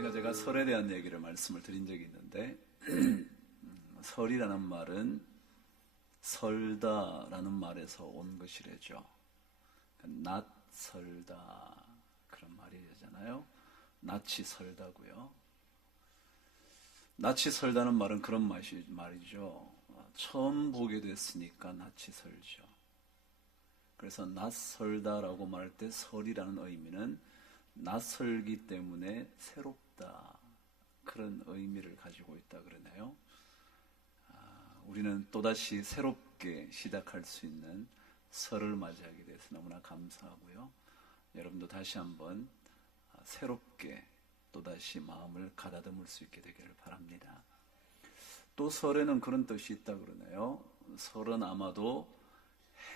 전에 제가 설에 대한 얘기를 말씀을 드린 적이 있는데 설이라는 말은 설다라는 말에서 온 것이래죠. 낯설다 그런 말이잖아요. 낯이 설다고요. 낯이 설다는 말은 그런 말이죠. 처음 보게 됐으니까 낯이 설죠. 그래서 낯설다라고 말할 때 설이라는 의미는 낯설기 때문에 새롭다 그런 의미를 가지고 있다 그러네요. 우리는 또다시 새롭게 시작할 수 있는 설을 맞이하게 돼서 너무나 감사하고요. 여러분도 다시 한번 새롭게 또다시 마음을 가다듬을 수 있게 되기를 바랍니다. 또 설에는 그런 뜻이 있다 그러네요. 설은 아마도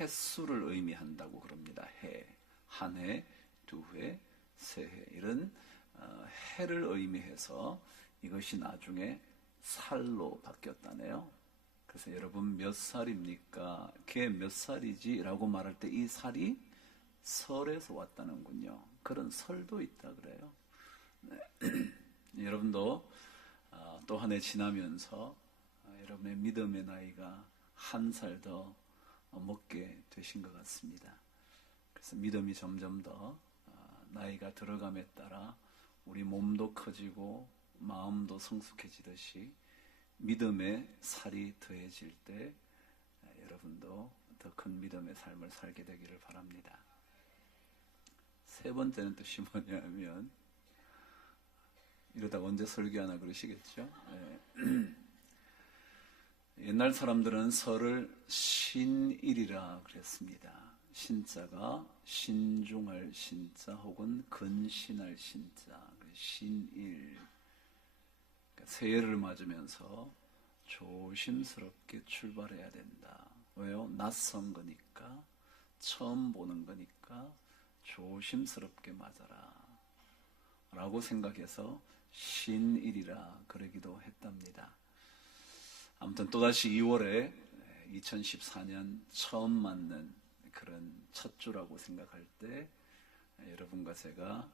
햇수를 의미한다고 그럽니다. 해, 한 해, 두 해, 세 해 이런 해를 의미해서 이것이 나중에 살로 바뀌었다네요. 그래서 여러분 몇 살입니까? 걔 몇 살이지? 라고 말할 때 이 살이 설에서 왔다는군요. 그런 설도 있다 그래요. 네. 여러분도 또 한 해 지나면서 여러분의 믿음의 나이가 한 살 더 먹게 되신 것 같습니다. 그래서 믿음이 점점 더 나이가 들어감에 따라 우리 몸도 커지고 마음도 성숙해지듯이 믿음의 살이 더해질 때 여러분도 더 큰 믿음의 삶을 살게 되기를 바랍니다. 세 번째는 뜻이 뭐냐면 이러다가 언제 설교하나 그러시겠죠? 네. 옛날 사람들은 설을 신일이라 그랬습니다. 신자가 신중할 신자 혹은 근신할 신자, 신일. 새해를 맞으면서 조심스럽게 출발해야 된다. 왜요? 낯선 거니까, 처음 보는 거니까 조심스럽게 맞아라 라고 생각해서 신일이라 그러기도 했답니다. 아무튼 또다시 2월에 2014년 처음 맞는 그런 첫 주라고 생각할 때 여러분과 제가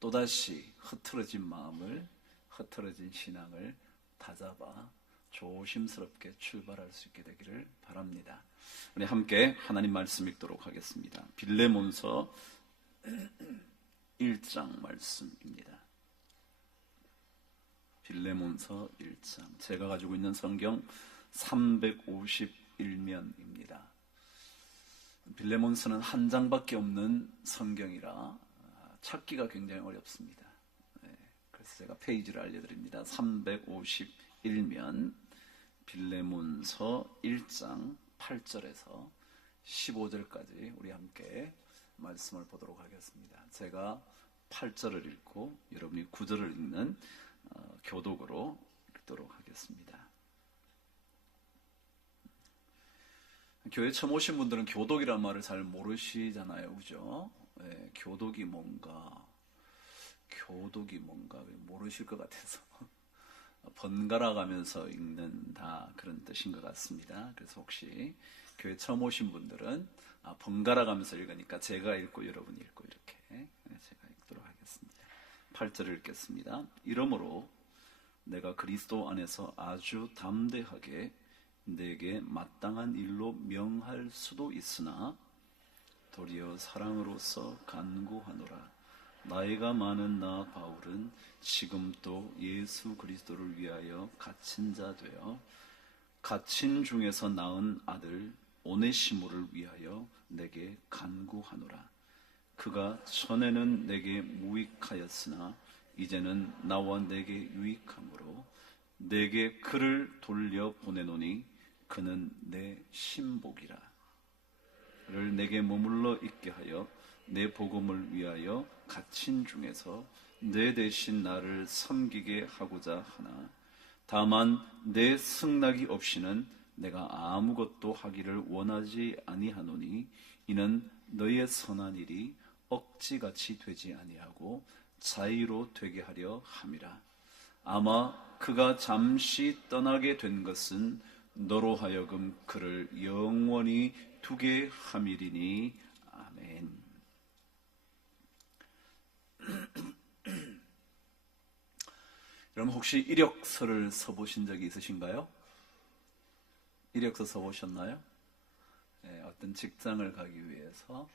또다시 흐트러진 마음을, 흐트러진 신앙을 다잡아 조심스럽게 출발할 수 있게 되기를 바랍니다. 우리 함께 하나님 말씀 읽도록 하겠습니다. 빌레몬서 1장 말씀입니다. 빌레몬서 1장. 제가 가지고 있는 성경 351면입니다. 빌레몬서는 한 장밖에 없는 성경이라 찾기가 굉장히 어렵습니다. 그래서 제가 페이지를 알려드립니다. 351면 빌레몬서 1장 8절에서 15절까지 우리 함께 말씀을 보도록 하겠습니다. 제가 8절을 읽고 여러분이 9절을 읽는 교독으로 읽도록 하겠습니다. 교회 처음 오신 분들은 교독이란 말을 잘 모르시잖아요. 그죠? 네, 교독이 뭔가 모르실 것 같아서 번갈아 가면서 읽는다 그런 뜻인 것 같습니다. 그래서 혹시 교회 처음 오신 분들은 번갈아 가면서 읽으니까 제가 읽고 여러분이 읽고 이렇게 제가 읽도록 하겠습니다. 8절을 읽겠습니다. 이러므로 내가 그리스도 안에서 아주 담대하게 내게 마땅한 일로 명할 수도 있으나 도리어 사랑으로서 간구하노라. 나이가 많은 나 바울은 지금 또 예수 그리스도를 위하여 갇힌 자 되어 갇힌 중에서 낳은 아들 오네시모를 위하여 내게 간구하노라. 그가 전에는 내게 무익하였으나 이제는 나와 내게 유익함으로 내게 그를 돌려 보내노니 그는 내 신복이라. 그를 내게 머물러 있게 하여 내 복음을 위하여 갇힌 중에서 내 대신 나를 섬기게 하고자 하나 다만 내 승낙이 없이는 내가 아무것도 하기를 원하지 아니하노니 이는 너의 선한 일이 억지같이 되지 아니하고 자의로 되게 하려 함이라. 아마 그가 잠시 떠나게 된 것은 너로 하여금 그를 영원히 두게 함이리니 아멘. 여러분 혹시 이력서를 써보신 적이 있으신가요? 이력서 써보셨나요? 네, 어떤 직장을 가기 위해서,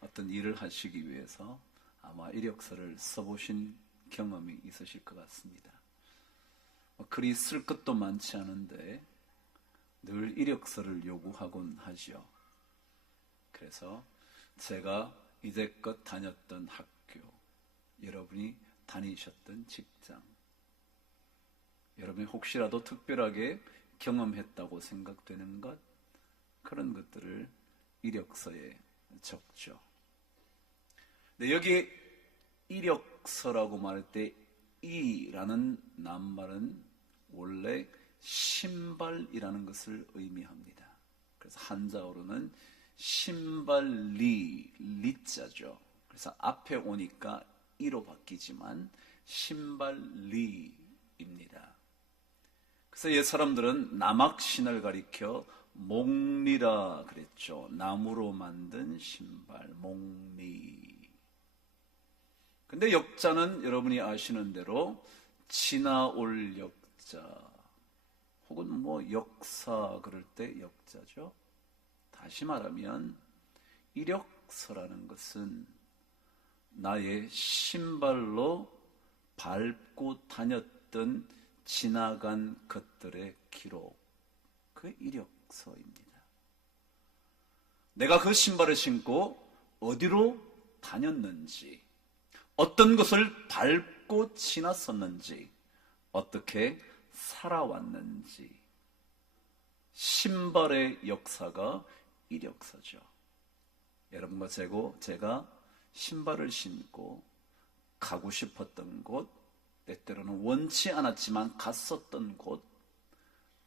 어떤 일을 하시기 위해서 아마 이력서를 써보신 경험이 있으실 것 같습니다. 글이 쓸 것도 많지 않은데 늘 이력서를 요구하곤 하죠. 그래서 제가 이제껏 다녔던 학교, 여러분이 다니셨던 직장, 여러분이 혹시라도 특별하게 경험했다고 생각되는 것, 그런 것들을 이력서에 적죠. 근데 여기 이력서라고 말할 때 이라는 낱말은 원래 신발이라는 것을 의미합니다. 그래서 한자어로는 신발리, 리자죠. 그래서 앞에 오니까 이로 바뀌지만 신발리입니다. 그래서 옛 사람들은 남악신을 가리켜 몽리라 그랬죠. 나무로 만든 신발, 몽리. 근데 역자는 여러분이 아시는 대로 지나올 역자, 혹은 뭐 역사 그럴 때 역자죠. 다시 말하면 이력서라는 것은 나의 신발로 밟고 다녔던 지나간 것들의 기록, 그 이력서입니다. 내가 그 신발을 신고 어디로 다녔는지, 어떤 것을 밟고 지났었는지, 어떻게 살아왔는지, 신발의 역사가 이력서죠. 여러분과 제가 신발을 신고 가고 싶었던 곳, 때때로는 원치 않았지만 갔었던 곳,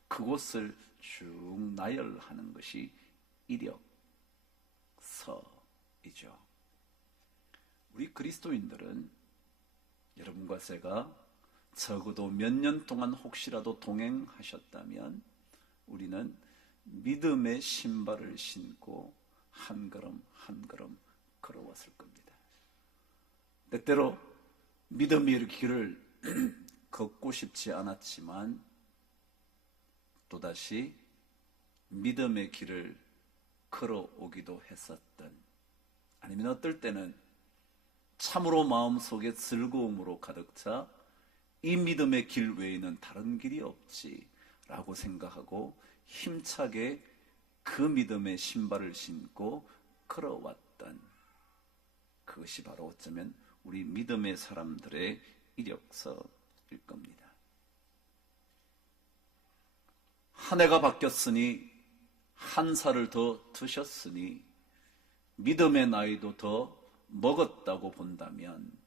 그곳을 쭉 나열하는 것이 이력서이죠. 우리 그리스도인들은 여러분과 제가 적어도 몇 년 동안 혹시라도 동행하셨다면 우리는 믿음의 신발을 신고 한 걸음 한 걸음 걸어왔을 겁니다. 때때로 믿음의 길을 걷고 싶지 않았지만 또다시 믿음의 길을 걸어오기도 했었던, 아니면 어떨 때는 참으로 마음속에 즐거움으로 가득 차 이 믿음의 길 외에는 다른 길이 없지 라고 생각하고 힘차게 그 믿음의 신발을 신고 걸어왔던, 그것이 바로 어쩌면 우리 믿음의 사람들의 이력서일 겁니다. 한 해가 바뀌었으니, 한 살을 더 드셨으니, 믿음의 나이도 더 먹었다고 본다면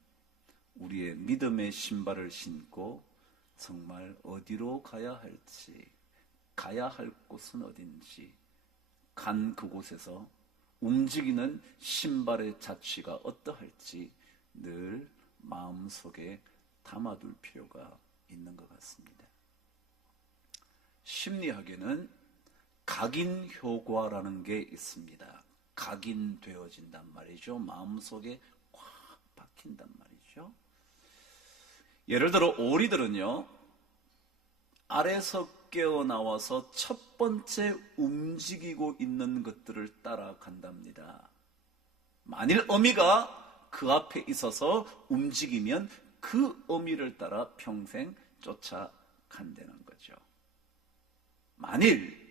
우리의 믿음의 신발을 신고 정말 어디로 가야 할지, 가야 할 곳은 어딘지, 간 그곳에서 움직이는 신발의 자취가 어떠할지 늘 마음속에 담아둘 필요가 있는 것 같습니다. 심리학에는 각인효과라는 게 있습니다. 각인되어진단 말이죠. 마음속에 꽉 박힌단 말이죠. 예를 들어 오리들은요, 알에서 깨어나와서 첫 번째 움직이고 있는 것들을 따라간답니다. 만일 어미가 그 앞에 있어서 움직이면 그 어미를 따라 평생 쫓아간다는 거죠. 만일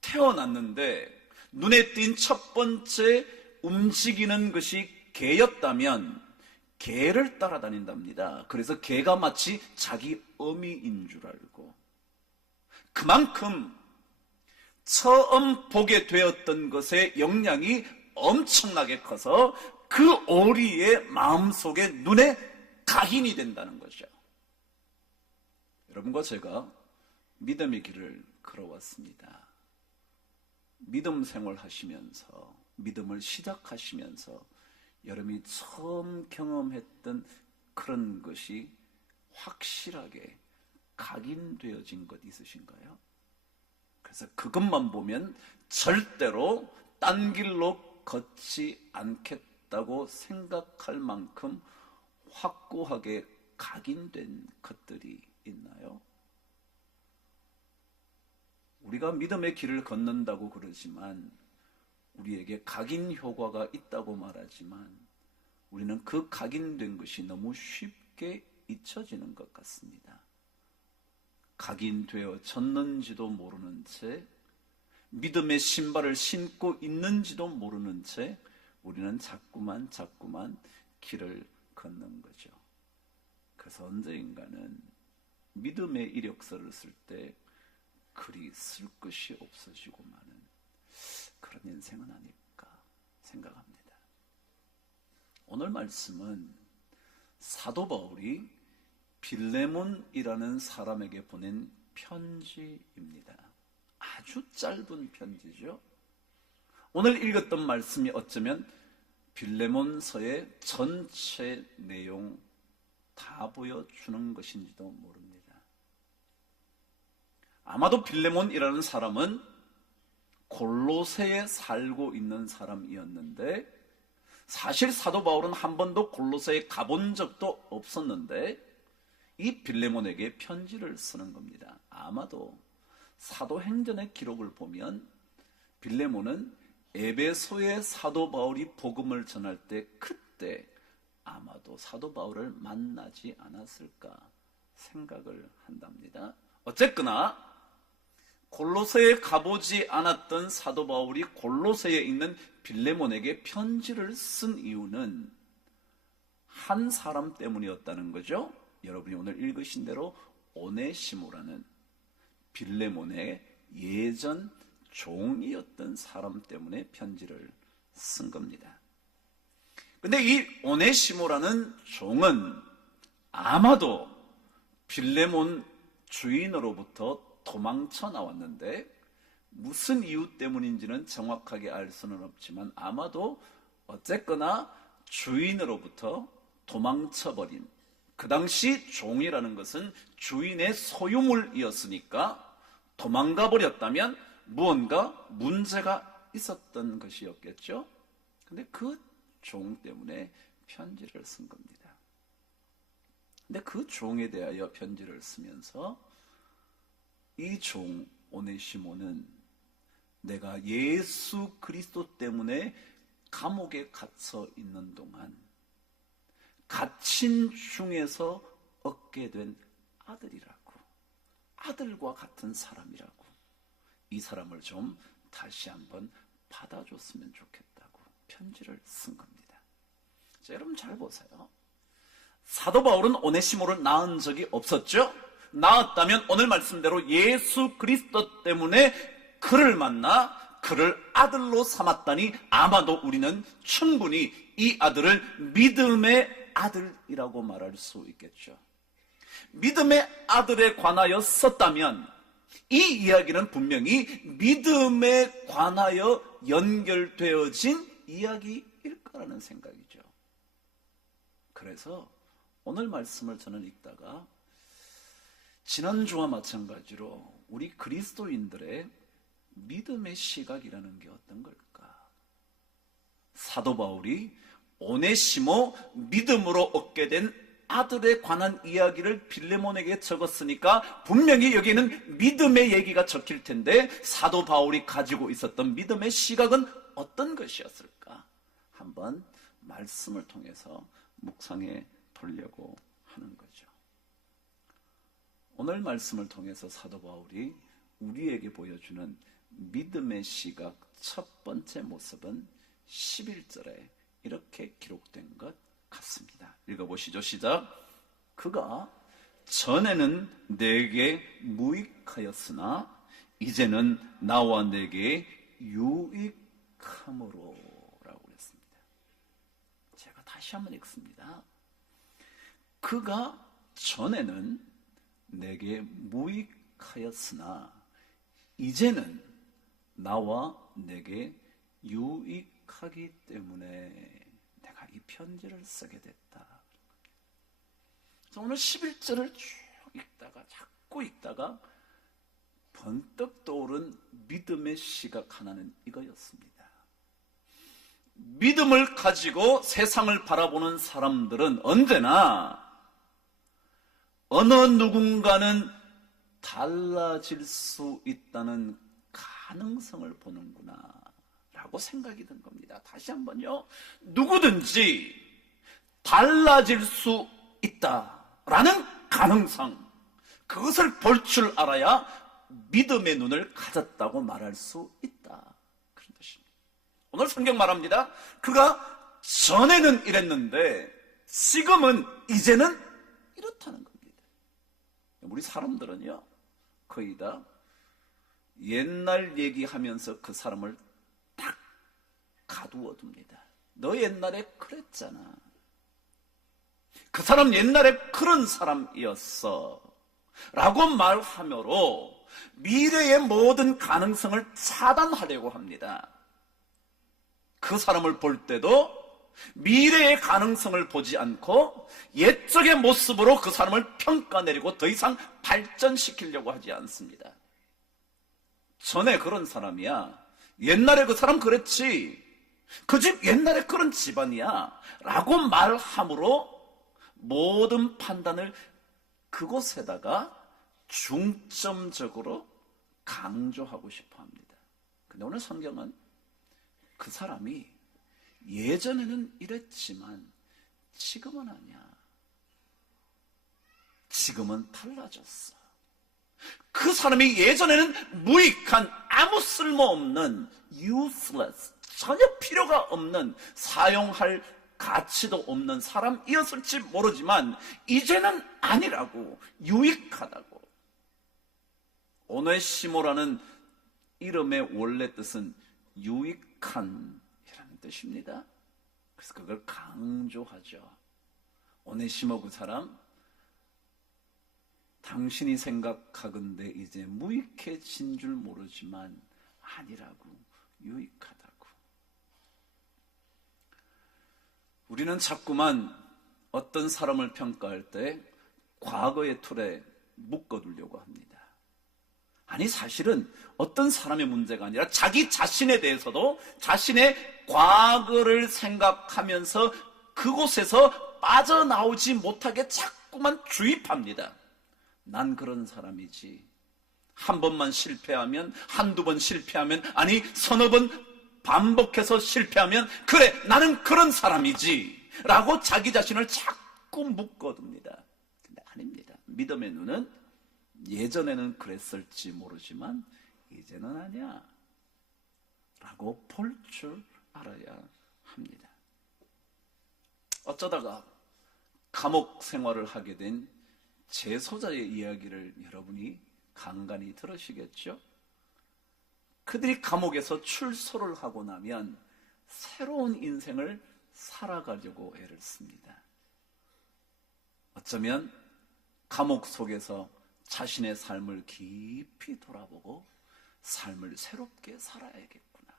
태어났는데 눈에 띈 첫 번째 움직이는 것이 개였다면 개를 따라다닌답니다. 그래서 개가 마치 자기 어미인 줄 알고, 그만큼 처음 보게 되었던 것의 영향이 엄청나게 커서 그 오리의 마음속에 눈에 각인이 된다는 거죠. 여러분과 제가 믿음의 길을 걸어왔습니다. 믿음 생활하시면서, 믿음을 시작하시면서 여러분이 처음 경험했던 그런 것이 확실하게 각인되어진 것 있으신가요? 그래서 그것만 보면 절대로 딴 길로 걷지 않겠다고 생각할 만큼 확고하게 각인된 것들이 있나요? 우리가 믿음의 길을 걷는다고 그러지만, 우리에게 각인 효과가 있다고 말하지만, 우리는 그 각인된 것이 너무 쉽게 잊혀지는 것 같습니다. 각인되어 졌는지도 모르는 채, 믿음의 신발을 신고 있는지도 모르는 채 우리는 자꾸만 길을 걷는 거죠. 그래서 언젠가는 믿음의 이력서를 쓸 때 글이 쓸 것이 없어지고 마는 그런 인생은 아닐까 생각합니다. 오늘 말씀은 사도 바울이 빌레몬이라는 사람에게 보낸 편지입니다. 아주 짧은 편지죠. 오늘 읽었던 말씀이 어쩌면 빌레몬서의 전체 내용 다 보여주는 것인지도 모릅니다. 아마도 빌레몬이라는 사람은 골로새에 살고 있는 사람이었는데, 사실 사도 바울은 한 번도 골로새에 가본 적도 없었는데 이 빌레몬에게 편지를 쓰는 겁니다. 아마도 사도행전의 기록을 보면 빌레몬은 에베소의 사도 바울이 복음을 전할 때 그때 아마도 사도 바울을 만나지 않았을까 생각을 한답니다. 어쨌거나 골로새에 가보지 않았던 사도 바울이 골로새에 있는 빌레몬에게 편지를 쓴 이유는 한 사람 때문이었다는 거죠. 여러분이 오늘 읽으신 대로 오네시모라는 빌레몬의 예전 종이었던 사람 때문에 편지를 쓴 겁니다. 근데 이 오네시모라는 종은 아마도 빌레몬 주인으로부터 도망쳐 나왔는데, 무슨 이유 때문인지는 정확하게 알 수는 없지만 아마도 어쨌거나 주인으로부터 도망쳐버린, 그 당시 종이라는 것은 주인의 소유물이었으니까 도망가 버렸다면 무언가 문제가 있었던 것이었겠죠. 근데 그 종 때문에 편지를 쓴 겁니다. 근데 그 종에 대하여 편지를 쓰면서 이 종 오네시모는 내가 예수 그리스도 때문에 감옥에 갇혀 있는 동안 갇힌 중에서 얻게 된 아들이라고, 아들과 같은 사람이라고, 이 사람을 좀 다시 한번 받아줬으면 좋겠다고 편지를 쓴 겁니다. 자, 여러분 잘 보세요. 사도 바울은 오네시모를 낳은 적이 없었죠? 낳았다면 오늘 말씀대로 예수 그리스도 때문에 그를 만나 그를 아들로 삼았다니 아마도 우리는 충분히 이 아들을 믿음의 아들이라고 말할 수 있겠죠. 믿음의 아들에 관하여 썼다면 이 이야기는 분명히 믿음에 관하여 연결되어진 이야기일 거라는 생각이죠. 그래서 오늘 말씀을 저는 읽다가 지난주와 마찬가지로 우리 그리스도인들의 믿음의 시각이라는 게 어떤 걸까? 사도 바울이 오네시모 믿음으로 얻게 된 아들에 관한 이야기를 빌레몬에게 적었으니까 분명히 여기에는 믿음의 얘기가 적힐 텐데, 사도 바울이 가지고 있었던 믿음의 시각은 어떤 것이었을까? 한번 말씀을 통해서 묵상해 보려고 하는 거죠. 오늘 말씀을 통해서 사도 바울이 우리에게 보여주는 믿음의 시각 첫 번째 모습은 11절에 이렇게 기록된 것 같습니다. 읽어보시죠. 시작. 그가 전에는 내게 무익하였으나 이제는 나와 내게 유익함으로 라고 했습니다. 제가 다시 한번 읽습니다. 그가 전에는 내게 무익하였으나 이제는 나와 내게 유익하기 때문에 내가 이 편지를 쓰게 됐다. 그래서 오늘 11절을 쭉 읽다가 자꾸 읽다가 번뜩 떠오른 믿음의 시각 하나는 이거였습니다. 믿음을 가지고 세상을 바라보는 사람들은 언제나 어느 누군가는 달라질 수 있다는 가능성을 보는구나 라고 생각이 든 겁니다. 다시 한번요. 누구든지 달라질 수 있다라는 가능성, 그것을 볼 줄 알아야 믿음의 눈을 가졌다고 말할 수 있다, 그런 뜻입니다. 오늘 성경 말합니다. 그가 전에는 이랬는데 지금은, 이제는 이렇다는 겁니다. 우리 사람들은요, 거의 다 옛날 얘기하면서 그 사람을 딱 가두어 둡니다. 너 옛날에 그랬잖아. 그 사람 옛날에 그런 사람이었어 라고 말하므로 미래의 모든 가능성을 차단하려고 합니다. 그 사람을 볼 때도 미래의 가능성을 보지 않고 옛적의 모습으로 그 사람을 평가내리고 더 이상 발전시키려고 하지 않습니다. 전에 그런 사람이야. 옛날에 그 사람 그랬지. 그 집 옛날에 그런 집안이야 라고 말함으로 모든 판단을 그곳에다가 중점적으로 강조하고 싶어 합니다. 근데 오늘 성경은 그 사람이 예전에는 이랬지만 지금은 아니야. 지금은 달라졌어. 그 사람이 예전에는 무익한, 아무 쓸모없는, useless, 전혀 필요가 없는, 사용할 가치도 없는 사람이었을지 모르지만 이제는 아니라고, 유익하다고. 오네시모라는 이름의 원래 뜻은 유익한 이라는 뜻입니다. 그래서 그걸 강조하죠. 오네시모, 그 사람, 당신이 생각하건대 이제 무익해진 줄 모르지만 아니라고, 유익하다고. 우리는 자꾸만 어떤 사람을 평가할 때 과거의 틀에 묶어두려고 합니다. 아니, 사실은 어떤 사람의 문제가 아니라 자기 자신에 대해서도 자신의 과거를 생각하면서 그곳에서 빠져나오지 못하게 자꾸만 주입합니다. 난 그런 사람이지. 한 번만 실패하면, 한두 번 실패하면, 아니 서너 번 반복해서 실패하면, 그래, 나는 그런 사람이지 라고 자기 자신을 자꾸 묶어둡니다. 근데 아닙니다. 믿음의 눈은 예전에는 그랬을지 모르지만 이제는 아니야 라고 볼 줄 알아야 합니다. 어쩌다가 감옥 생활을 하게 된 재소자의 이야기를 여러분이 간간히 들으시겠죠? 그들이 감옥에서 출소를 하고 나면 새로운 인생을 살아가려고 애를 씁니다. 어쩌면 감옥 속에서 자신의 삶을 깊이 돌아보고 삶을 새롭게 살아야겠구나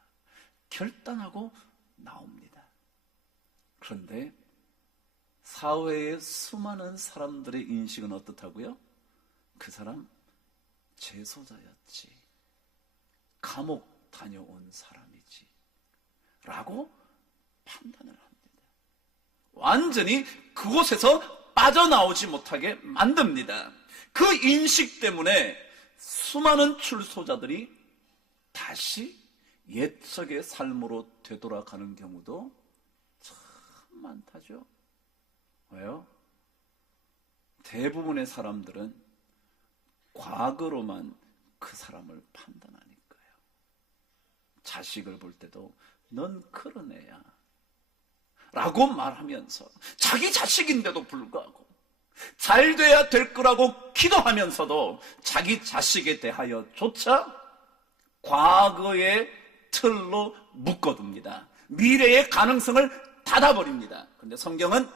결단하고 나옵니다. 그런데 사회의 수많은 사람들의 인식은 어떻다고요? 그 사람 재소자였지, 감옥 다녀온 사람이지 라고 판단을 합니다. 완전히 그곳에서 빠져나오지 못하게 만듭니다. 그 인식 때문에 수많은 출소자들이 다시 옛적의 삶으로 되돌아가는 경우도 참 많다죠. 왜요? 대부분의 사람들은 과거로만 그 사람을 판단하니까요. 자식을 볼 때도 넌 그런 애야 라고 말하면서 자기 자식인데도 불구하고 잘 돼야 될 거라고 기도하면서도 자기 자식에 대하여조차 과거의 틀로 묶어둡니다. 미래의 가능성을 닫아버립니다. 그런데 성경은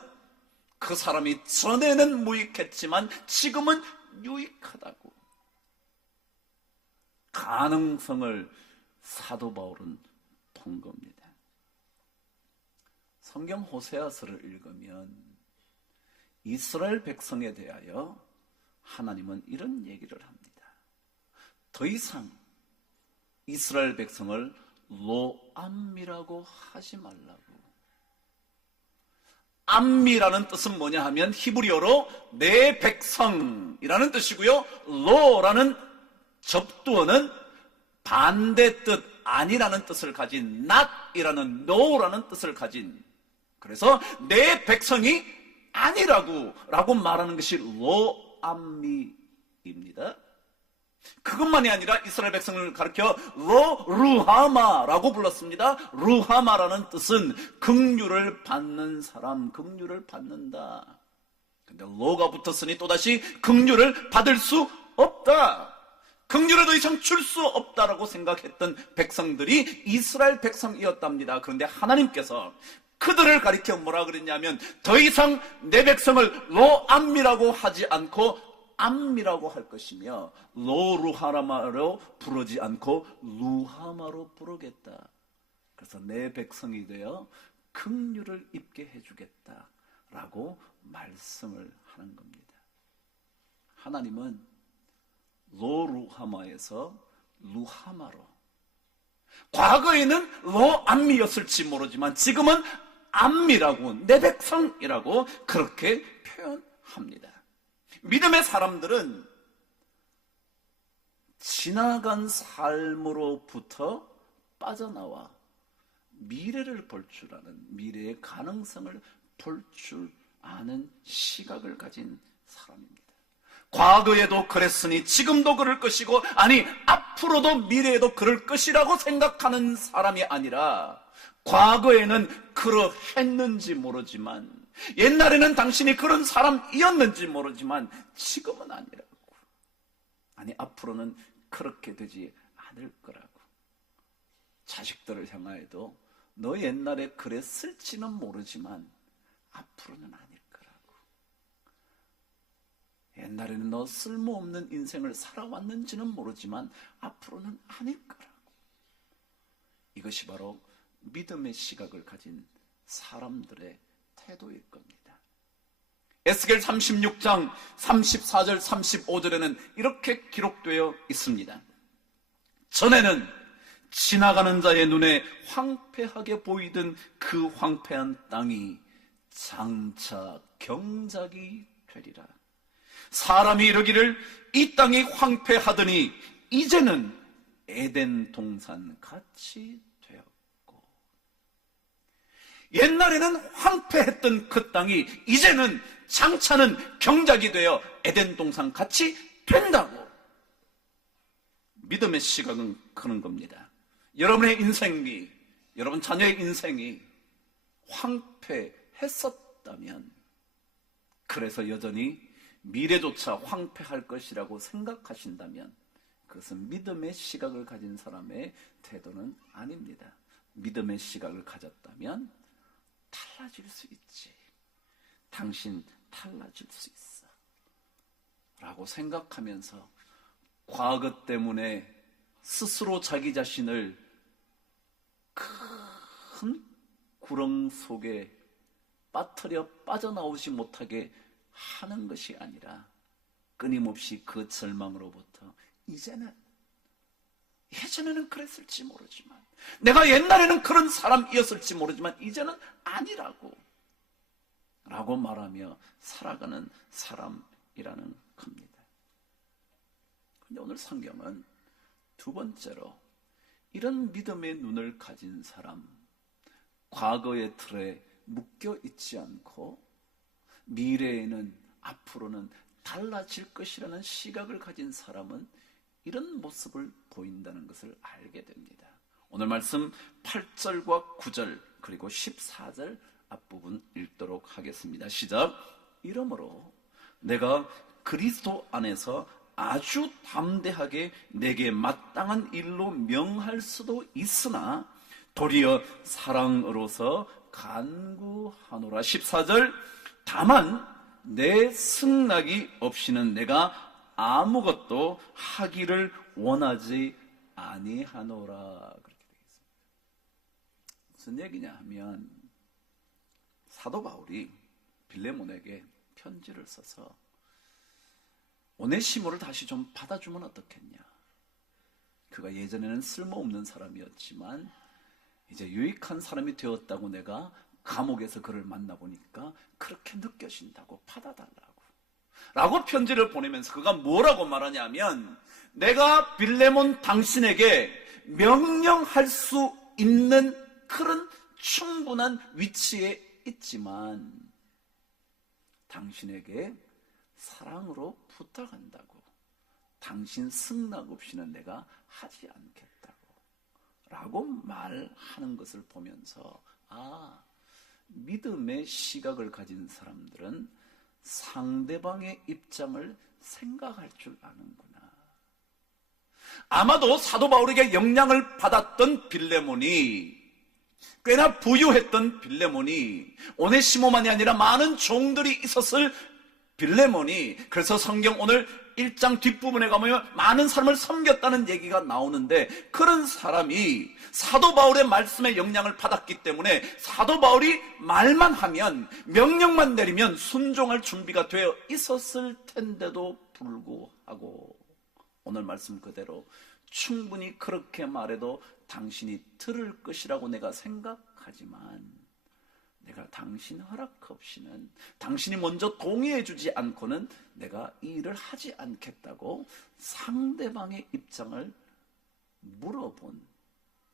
그 사람이 전에는 무익했지만 지금은 유익하다고, 가능성을 사도 바울은 본 겁니다. 성경 호세아서를 읽으면 이스라엘 백성에 대하여 하나님은 이런 얘기를 합니다. 더 이상 이스라엘 백성을 로암이라고 하지 말라고. 암미라는 뜻은 뭐냐 하면 히브리어로 내 백성이라는 뜻이고요. 로라는 접두어는 반대 뜻, 아니라는 뜻을 가진 not이라는 no라는 뜻을 가진, 그래서 내 백성이 아니라고 말하는 것이 로암미입니다. 그것만이 아니라 이스라엘 백성을 가리켜 루하마라고 불렀습니다. 루하마라는 뜻은 긍휼을 받는 사람, 긍휼을 받는다. 근데 로가 붙었으니 또다시 긍휼을 받을 수 없다, 긍휼을 더 이상 줄 수 없다라고 생각했던 백성들이 이스라엘 백성이었답니다. 그런데 하나님께서 그들을 가리켜 뭐라 그랬냐면 더 이상 내 백성을 로암미라고 하지 않고 암미라고 할 것이며 로루하마로 부르지 않고 루하마로 부르겠다. 그래서 내 백성이 되어 긍휼을 입게 해주겠다라고 말씀을 하는 겁니다. 하나님은 로루하마에서 루하마로, 과거에는 로암미였을지 모르지만 지금은 암미라고, 내 백성이라고 그렇게 표현합니다. 믿음의 사람들은 지나간 삶으로부터 빠져나와 미래를 볼 줄 아는, 미래의 가능성을 볼 줄 아는 시각을 가진 사람입니다. 과거에도 그랬으니 지금도 그럴 것이고, 아니 앞으로도 미래에도 그럴 것이라고 생각하는 사람이 아니라, 과거에는 그러했는지 모르지만, 옛날에는 당신이 그런 사람이었는지 모르지만 지금은 아니라고, 아니 앞으로는 그렇게 되지 않을 거라고. 자식들을 향하여도 너 옛날에 그랬을지는 모르지만 앞으로는 아닐 거라고. 옛날에는 너 쓸모없는 인생을 살아왔는지는 모르지만 앞으로는 아닐 거라고. 이것이 바로 믿음의 시각을 가진 사람들의 태도일 겁니다. 에스겔 36장 34절 35절에는 이렇게 기록되어 있습니다. 전에는 지나가는 자의 눈에 황폐하게 보이던 그 황폐한 땅이 장차 경작이 되리라. 사람이 이르기를 이 땅이 황폐하더니 이제는 에덴 동산 같이 되었고, 옛날에는 황폐했던 그 땅이 이제는 장차는 경작이 되어 에덴 동산 같이 된다고. 믿음의 시각은 그런 겁니다. 여러분의 인생이, 여러분 자녀의 인생이 황폐했었다면, 그래서 여전히 미래조차 황폐할 것이라고 생각하신다면 그것은 믿음의 시각을 가진 사람의 태도는 아닙니다. 믿음의 시각을 가졌다면 달라질 수 있지, 당신 달라질 수 있어 라고 생각하면서 과거 때문에 스스로 자기 자신을 큰 구렁 속에 빠뜨려 빠져나오지 못하게 하는 것이 아니라, 끊임없이 그 절망으로부터 예전에는 그랬을지 모르지만, 내가 옛날에는 그런 사람이었을지 모르지만 이제는 아니라고 라고 말하며 살아가는 사람이라는 겁니다. 그런데 오늘 성경은 두 번째로 이런 믿음의 눈을 가진 사람, 과거의 틀에 묶여 있지 않고 미래에는, 앞으로는 달라질 것이라는 시각을 가진 사람은 이런 모습을 보인다는 것을 알게 됩니다. 오늘 말씀 8절과 9절 그리고 14절 앞부분 읽도록 하겠습니다. 시작. 이러므로 내가 그리스도 안에서 아주 담대하게 내게 마땅한 일로 명할 수도 있으나 도리어 사랑으로서 간구하노라. 14절. 다만 내 승낙이 없이는 내가 아무것도 하기를 원하지 아니하노라. 그렇게 되겠습니다. 무슨 얘기냐 하면, 사도 바울이 빌레몬에게 편지를 써서 오네시모를 다시 좀 받아주면 어떻겠냐. 그가 예전에는 쓸모없는 사람이었지만 이제 유익한 사람이 되었다고 내가 감옥에서 그를 만나보니까 그렇게 느껴진다고 받아달라고 라고 편지를 보내면서 그가 뭐라고 말하냐면, 내가 빌레몬 당신에게 명령할 수 있는 그런 충분한 위치에 있지만 당신에게 사랑으로 부탁한다고, 당신 승낙 없이는 내가 하지 않겠다고 라고 말하는 것을 보면서, 믿음의 시각을 가진 사람들은 상대방의 입장을 생각할 줄 아는구나. 아마도 사도 바울에게 영향을 받았던 빌레몬이, 꽤나 부유했던 빌레몬이, 오네시모만이 아니라 많은 종들이 있었을 빌레몬이, 그래서 성경 오늘 1장 뒷부분에 가면 많은 사람을 섬겼다는 얘기가 나오는데, 그런 사람이 사도 바울의 말씀에 영향을 받았기 때문에 사도 바울이 말만 하면, 명령만 내리면 순종할 준비가 되어 있었을 텐데도 불구하고 오늘 말씀 그대로 충분히 그렇게 말해도 당신이 들을 것이라고 내가 생각하지만, 내가 당신 허락 없이는, 당신이 먼저 동의해 주지 않고는 내가 이 일을 하지 않겠다고 상대방의 입장을 물어본,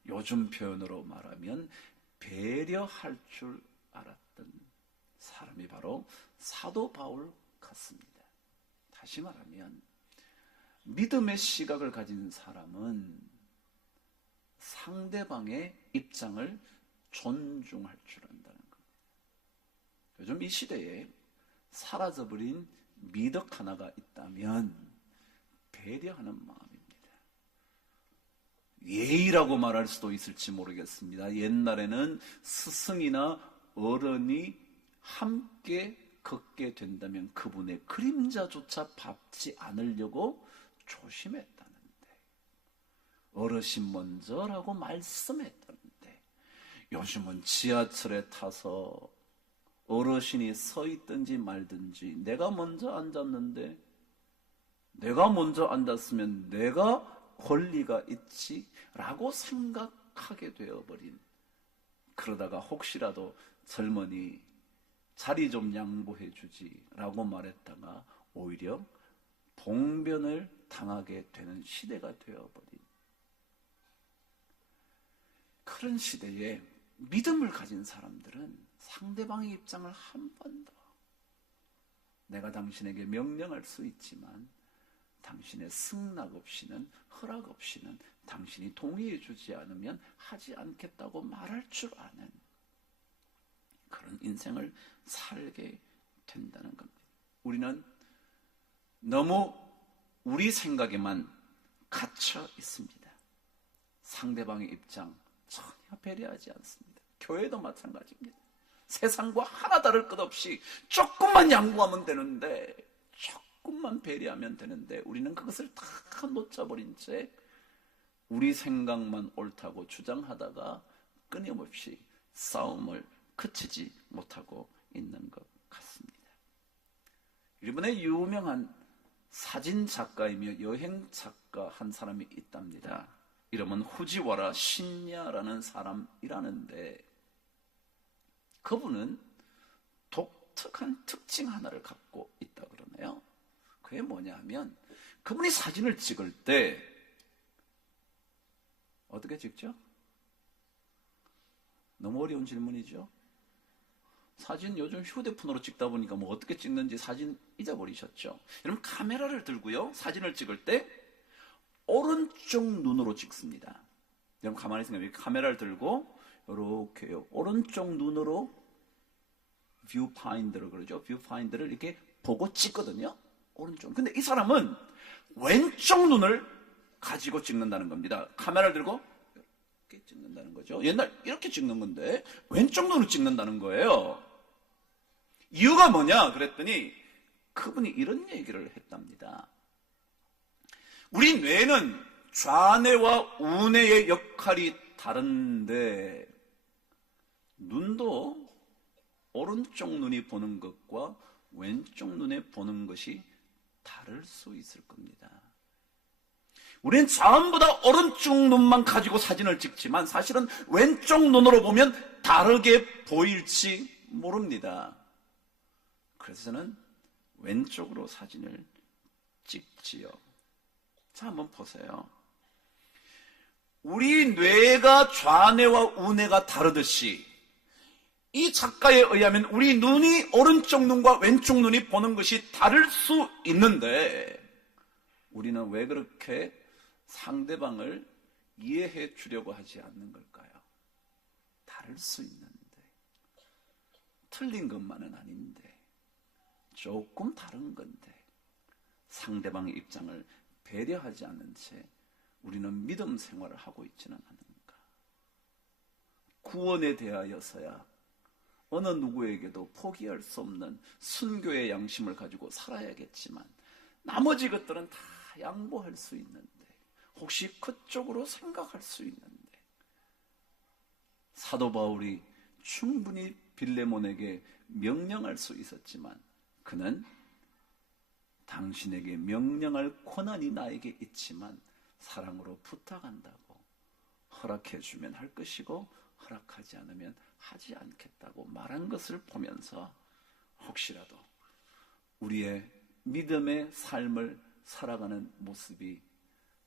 요즘 표현으로 말하면 배려할 줄 알았던 사람이 바로 사도 바울 같습니다. 다시 말하면 믿음의 시각을 가진 사람은 상대방의 입장을 존중할 줄 안다는 것. 요즘 이 시대에 사라져버린 미덕 하나가 있다면 배려하는 마음입니다. 예의라고 말할 수도 있을지 모르겠습니다. 옛날에는 스승이나 어른이 함께 걷게 된다면 그분의 그림자조차 밟지 않으려고 조심했다는데, 어르신 먼저라고 말씀했다는데, 요즘은 지하철에 타서 어르신이 서 있든지 말든지 내가 먼저 앉았는데, 내가 먼저 앉았으면 내가 권리가 있지 라고 생각하게 되어버린, 그러다가 혹시라도 젊은이 자리 좀 양보해 주지 라고 말했다가 오히려 봉변을 당하게 되는 시대가 되어버린 그런 시대에 믿음을 가진 사람들은 상대방의 입장을 한 번 더, 내가 당신에게 명령할 수 있지만 당신의 승낙 없이는, 허락 없이는, 당신이 동의해 주지 않으면 하지 않겠다고 말할 줄 아는 그런 인생을 살게 된다는 겁니다. 우리는 너무 우리 생각에만 갇혀 있습니다. 상대방의 입장 전혀 배려하지 않습니다. 교회도 마찬가지입니다. 세상과 하나 다를 것 없이 조금만 양보하면 되는데, 조금만 배려하면 되는데, 우리는 그것을 다 놓쳐버린 채 우리 생각만 옳다고 주장하다가 끊임없이 싸움을 그치지 못하고 있는 것 같습니다. 일본의 유명한 사진 작가이며 여행 작가 한 사람이 있답니다. 이름은 후지와라 신야라는 사람이라는데, 그분은 독특한 특징 하나를 갖고 있다 그러네요. 그게 뭐냐 하면, 그분이 사진을 찍을 때 어떻게 찍죠? 너무 어려운 질문이죠. 사진 요즘 휴대폰으로 찍다 보니까 뭐 어떻게 찍는지 사진 잊어버리셨죠? 여러분, 카메라를 들고요, 사진을 찍을 때 오른쪽 눈으로 찍습니다. 여러분 가만히 생각해보면 카메라를 들고 이렇게요, 오른쪽 눈으로 뷰파인더를 그러죠. 뷰파인더를 이렇게 보고 찍거든요. 오른쪽. 근데 이 사람은 왼쪽 눈을 가지고 찍는다는 겁니다. 카메라를 들고 이렇게 찍는다는 거죠. 옛날 이렇게 찍는 건데 왼쪽 눈을 찍는다는 거예요. 이유가 뭐냐 그랬더니 그분이 이런 얘기를 했답니다. 우리 뇌는 좌뇌와 우뇌의 역할이 다른데, 눈도 오른쪽 눈이 보는 것과 왼쪽 눈에 보는 것이 다를 수 있을 겁니다. 우리는 전부 다 오른쪽 눈만 가지고 사진을 찍지만 사실은 왼쪽 눈으로 보면 다르게 보일지 모릅니다. 그래서 저는 왼쪽으로 사진을 찍지요. 자, 한번 보세요. 우리 뇌가 좌뇌와 우뇌가 다르듯이 이 작가에 의하면 우리 눈이 오른쪽 눈과 왼쪽 눈이 보는 것이 다를 수 있는데 우리는 왜 그렇게 상대방을 이해해 주려고 하지 않는 걸까요? 다를 수 있는데, 틀린 것만은 아닌데, 조금 다른 건데 상대방의 입장을 배려하지 않는 채 우리는 믿음 생활을 하고 있지는 않은가? 구원에 대하여서야 어느 누구에게도 포기할 수 없는 순교의 양심을 가지고 살아야겠지만 나머지 것들은 다 양보할 수 있는데, 혹시 그쪽으로 생각할 수 있는데, 사도 바울이 충분히 빌레몬에게 명령할 수 있었지만 그는 당신에게 명령할 권한이 나에게 있지만 사랑으로 부탁한다고 허락해주면 할 것이고 허락하지 않으면 하지 않겠다고 말한 것을 보면서 혹시라도 우리의 믿음의 삶을 살아가는 모습이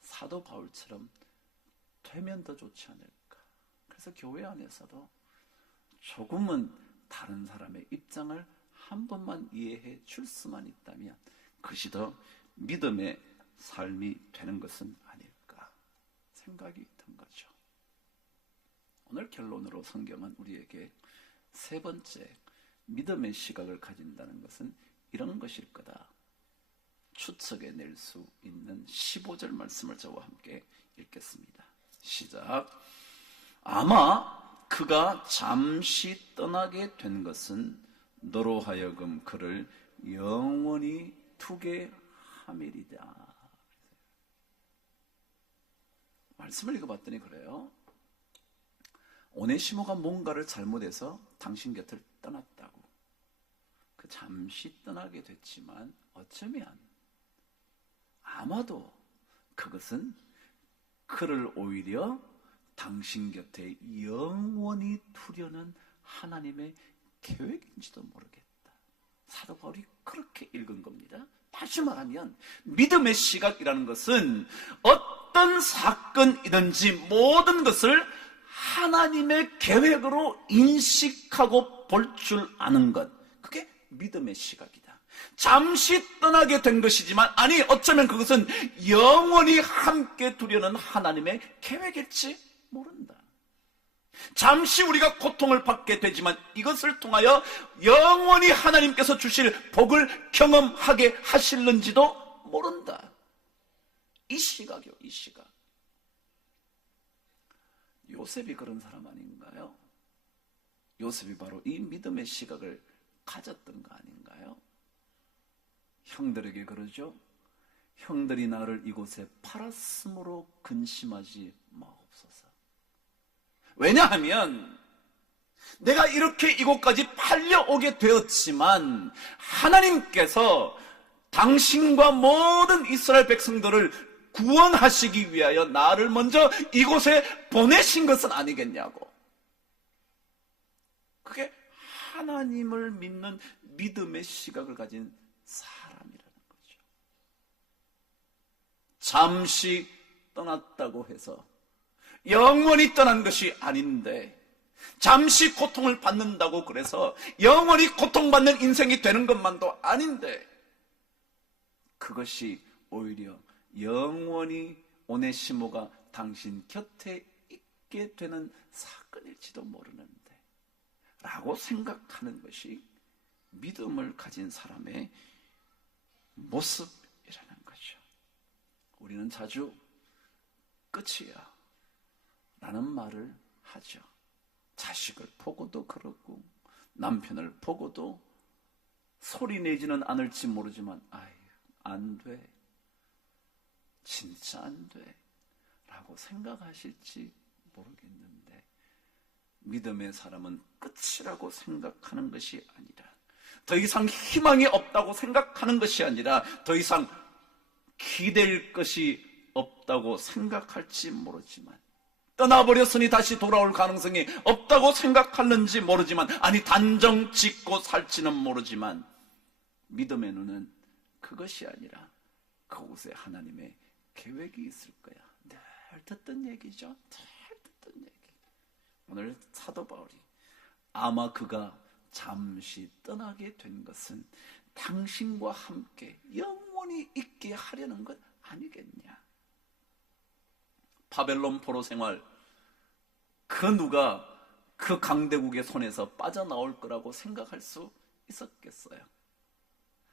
사도 바울처럼 되면 더 좋지 않을까. 그래서 교회 안에서도 조금은 다른 사람의 입장을 한 번만 이해해 줄 수만 있다면 그것이 더 믿음의 삶이 되는 것은 아닐까 생각이 든 거죠. 오늘 결론으로 성경은 우리에게 세 번째 믿음의 시각을 가진다는 것은 이런 것일 거다 추측해 낼 수 있는 15절 말씀을 저와 함께 읽겠습니다. 시작. 아마 그가 잠시 떠나게 된 것은 너로 하여금 그를 영원히 두게 함이리다. 말씀을 읽어봤더니 그래요. 오네시모가 뭔가를 잘못해서 당신 곁을 떠났다고. 그 잠시 떠나게 됐지만 어쩌면 아마도 그것은 그를 오히려 당신 곁에 영원히 두려는 하나님의 계획인지도 모르겠다. 사도 바울이 그렇게 읽은 겁니다. 다시 말하면 믿음의 시각이라는 것은 어떤 사건이든지 모든 것을 하나님의 계획으로 인식하고 볼 줄 아는 것, 그게 믿음의 시각이다. 잠시 떠나게 된 것이지만 아니 어쩌면 그것은 영원히 함께 두려는 하나님의 계획일지 모른다. 잠시 우리가 고통을 받게 되지만 이것을 통하여 영원히 하나님께서 주실 복을 경험하게 하실는지도 모른다. 이 시각이요, 이 시각. 요셉이 그런 사람 아닌가요? 요셉이 바로 이 믿음의 시각을 가졌던 거 아닌가요? 형들에게 그러죠. 형들이 나를 이곳에 팔았으므로 근심하지 마옵소서. 왜냐하면 내가 이렇게 이곳까지 팔려오게 되었지만 하나님께서 당신과 모든 이스라엘 백성들을 구원하시기 위하여 나를 먼저 이곳에 보내신 것은 아니겠냐고. 그게 하나님을 믿는 믿음의 시각을 가진 사람이라는 거죠. 잠시 떠났다고 해서 영원히 떠난 것이 아닌데, 잠시 고통을 받는다고 그래서 영원히 고통받는 인생이 되는 것만도 아닌데, 그것이 오히려 영원히 오네시모가 당신 곁에 있게 되는 사건일지도 모르는데 라고 생각하는 것이 믿음을 가진 사람의 모습이라는 거죠. 우리는 자주 끝이야 라는 말을 하죠. 자식을 보고도 그렇고 남편을 보고도 소리 내지는 않을지 모르지만 아유 안 돼, 진짜 안 돼 라고 생각하실지 모르겠는데 믿음의 사람은 끝이라고 생각하는 것이 아니라, 더 이상 희망이 없다고 생각하는 것이 아니라 더 이상 기댈 것이 없다고 생각할지 모르지만, 떠나버렸으니 다시 돌아올 가능성이 없다고 생각하는지 모르지만, 아니 단정 짓고 살지는 모르지만, 믿음의 눈은 그것이 아니라 그곳에 하나님의 계획이 있을 거야. 늘 듣던 얘기죠. 늘 듣던 얘기. 오늘 사도 바울이 아마 그가 잠시 떠나게 된 것은 당신과 함께 영원히 있게 하려는 것 아니겠냐. 바벨론 포로 생활, 그 누가 그 강대국의 손에서 빠져나올 거라고 생각할 수 있었겠어요?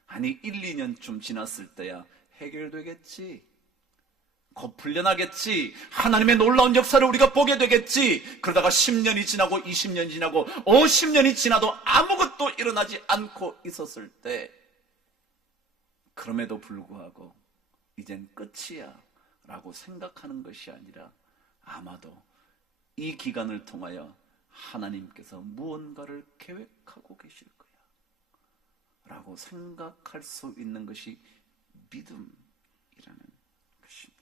아니 1, 2년쯤 지났을 때야 해결되겠지, 곧 풀려나겠지, 하나님의 놀라운 역사를 우리가 보게 되겠지. 그러다가 10년이 지나고 20년이 지나고 50년이 지나도 아무것도 일어나지 않고 있었을 때, 그럼에도 불구하고 이젠 끝이야 라고 생각하는 것이 아니라, 아마도 이 기간을 통하여 하나님께서 무언가를 계획하고 계실 거야 라고 생각할 수 있는 것이 믿음이라는 것입니다.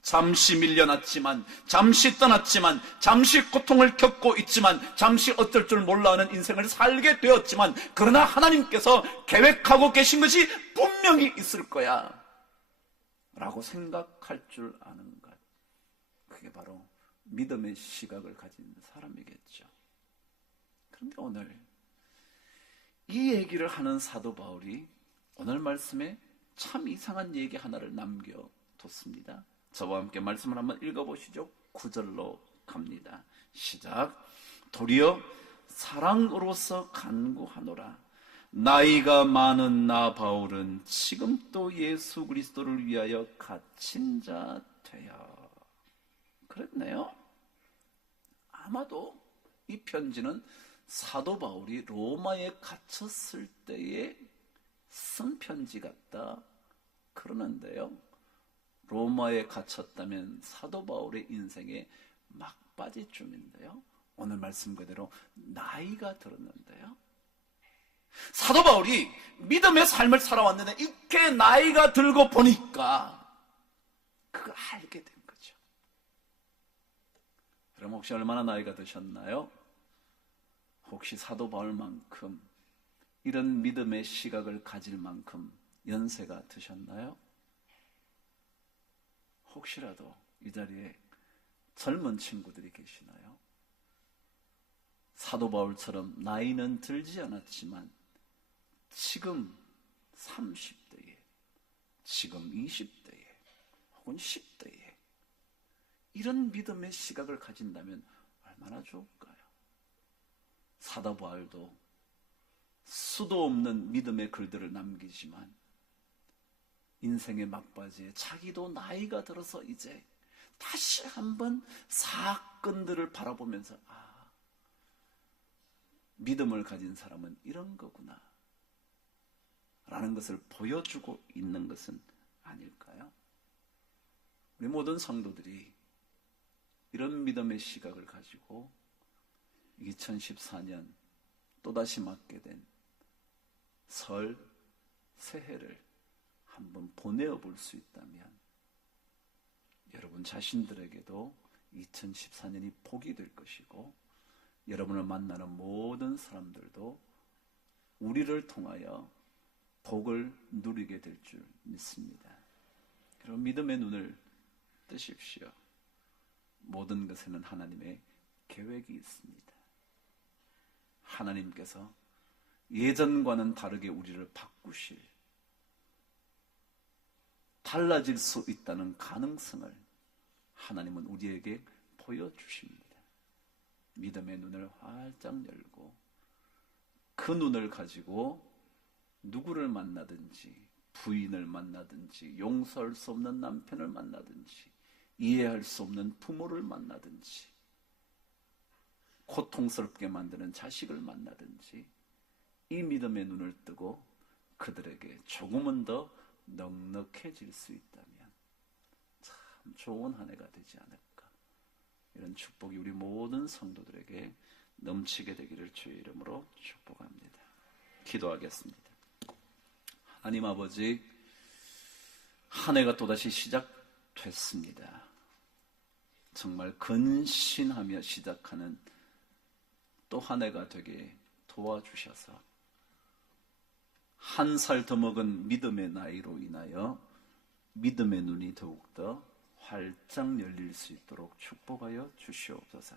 잠시 밀려났지만, 잠시 떠났지만, 잠시 고통을 겪고 있지만, 잠시 어쩔 줄 몰라 하는 인생을 살게 되었지만, 그러나 하나님께서 계획하고 계신 것이 분명히 있을 거야 라고 생각할 줄 아는 것, 그게 바로 믿음의 시각을 가진 사람이겠죠. 그런데 오늘 이 얘기를 하는 사도 바울이 오늘 말씀에 참 이상한 얘기 하나를 남겨뒀습니다. 저와 함께 말씀을 한번 읽어보시죠. 9절로 갑니다. 시작. 도리어 사랑으로서 간구하노라. 나이가 많은 나 바울은 지금 또 예수 그리스도를 위하여 갇힌 자 되어. 그랬네요. 아마도 이 편지는 사도 바울이 로마에 갇혔을 때에 쓴 편지 같다 그러는데요. 로마에 갇혔다면 사도 바울의 인생의 막바지쯤인데요. 오늘 말씀 그대로 나이가 들었는데요. 사도 바울이 믿음의 삶을 살아왔는데 이렇게 나이가 들고 보니까 그걸 알게 된 거죠. 그럼 혹시 얼마나 나이가 드셨나요? 혹시 사도 바울만큼 이런 믿음의 시각을 가질 만큼 연세가 드셨나요? 혹시라도 이 자리에 젊은 친구들이 계시나요? 사도 바울처럼 나이는 들지 않았지만 지금 30대에, 지금 20대에, 혹은 10대에 이런 믿음의 시각을 가진다면 얼마나 좋을까요? 사도 바울도 수도 없는 믿음의 글들을 남기지만 인생의 막바지에 자기도 나이가 들어서 이제 다시 한번 사건들을 바라보면서 믿음을 가진 사람은 이런 거구나 라는 것을 보여주고 있는 것은 아닐까요? 우리 모든 성도들이 이런 믿음의 시각을 가지고 2014년 또다시 맞게 된 설, 새해를 한번 보내어 볼 수 있다면 여러분 자신들에게도 2014년이 복이 될 것이고 여러분을 만나는 모든 사람들도 우리를 통하여 복을 누리게 될 줄 믿습니다. 그럼 믿음의 눈을 뜨십시오. 모든 것에는 하나님의 계획이 있습니다. 하나님께서 예전과는 다르게 우리를 바꾸실, 달라질 수 있다는 가능성을 하나님은 우리에게 보여주십니다. 믿음의 눈을 활짝 열고 그 눈을 가지고 누구를 만나든지, 부인을 만나든지, 용서할 수 없는 남편을 만나든지, 이해할 수 없는 부모를 만나든지, 고통스럽게 만드는 자식을 만나든지 이 믿음의 눈을 뜨고 그들에게 조금은 더 넉넉해질 수 있다면 참 좋은 한 해가 되지 않을까. 이런 축복이 우리 모든 성도들에게 넘치게 되기를 주의 이름으로 축복합니다. 기도하겠습니다. 하나님 아버지, 한 해가 또다시 됐습니다. 정말 근신하며 시작하는 또 한 해가 되게 도와주셔서 한 살 더 먹은 믿음의 나이로 인하여 믿음의 눈이 더욱더 활짝 열릴 수 있도록 축복하여 주시옵소서.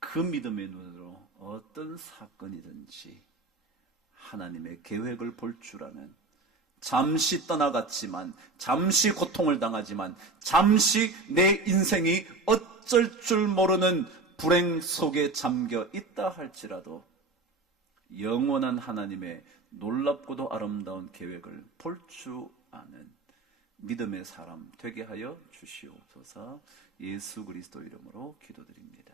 그 믿음의 눈으로 어떤 사건이든지 하나님의 계획을 볼 줄 아는, 잠시 떠나갔지만, 잠시 고통을 당하지만, 잠시 내 인생이 어쩔 줄 모르는 불행 속에 잠겨 있다 할지라도 영원한 하나님의 놀랍고도 아름다운 계획을 볼 줄 아는 믿음의 사람 되게 하여 주시옵소서. 예수 그리스도 이름으로 기도드립니다.